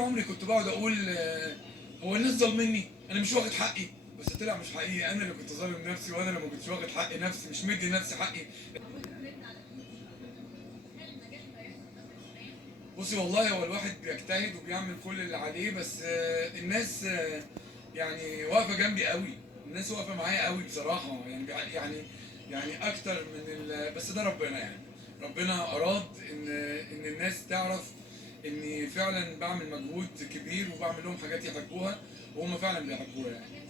عمري كنت بقعد اقول هو الناس ظالميني، انا مش واخد حقي. بس طلع مش حقيقي، انا اللي كنت ظالم نفسي، وانا اللي ما كنتش واخد حق نفسي، مش مدي نفسي حقي. بصي والله هو الواحد بيجتهد وبيعمل كل اللي عليه، بس الناس يعني واقفه جنبي قوي. الناس واقفه معايا قوي بصراحه، يعني يعني اكتر من بس ده ربنا يعني. ربنا اراد ان الناس تعرف اني فعلا بعمل مجهود كبير وبعمل لهم حاجات يحبوها، وهم فعلا بيحبوها يعني.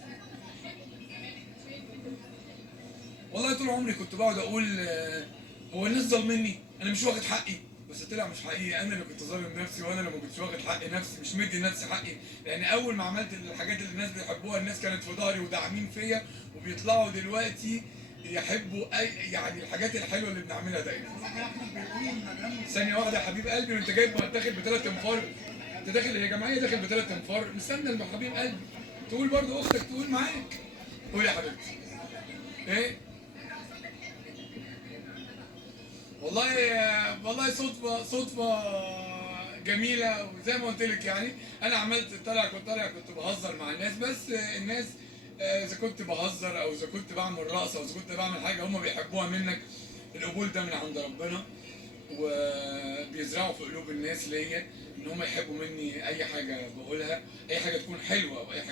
والله طول عمري كنت بقعد اقول هو الناس ظالميني، انا مش واخد حقي. بس طلع مش حقيقي، انا اللي كنت ظالم نفسي، وانا اللي ما كنتش واخد حق نفسي، مش مدي نفسي حقي. لان اول ما عملت الحاجات اللي الناس بيحبوها، الناس كانت في ظهري وداعمين فيا، وبيطلعوا دلوقتي يحبوا اي يعني الحاجات الحلوه اللي بنعملها دايما. ثانيه واحده يا حبيب قلبي، وانت جايب داخل بثلاث انفار. انت داخل هي جمعيه داخل بثلاث انفار، مستنى يا حبيب قلبي تقول برضه اختك تقول معاك. قول يا حبيبتي. ايه؟ والله صدفة جميلة، وزي ما قلت لك يعني. أنا عملت كنت بهزر مع الناس، بس الناس إذا كنت بهزر أو إذا كنت بعمل رقص أو إذا كنت بعمل حاجة هم بيحبوها منك. القبول ده من عند ربنا، وبيزرعوا في قلوب الناس ليا إن هم يحبوا مني أي حاجة بقولها، أي حاجة تكون حلوة أو أي حاجة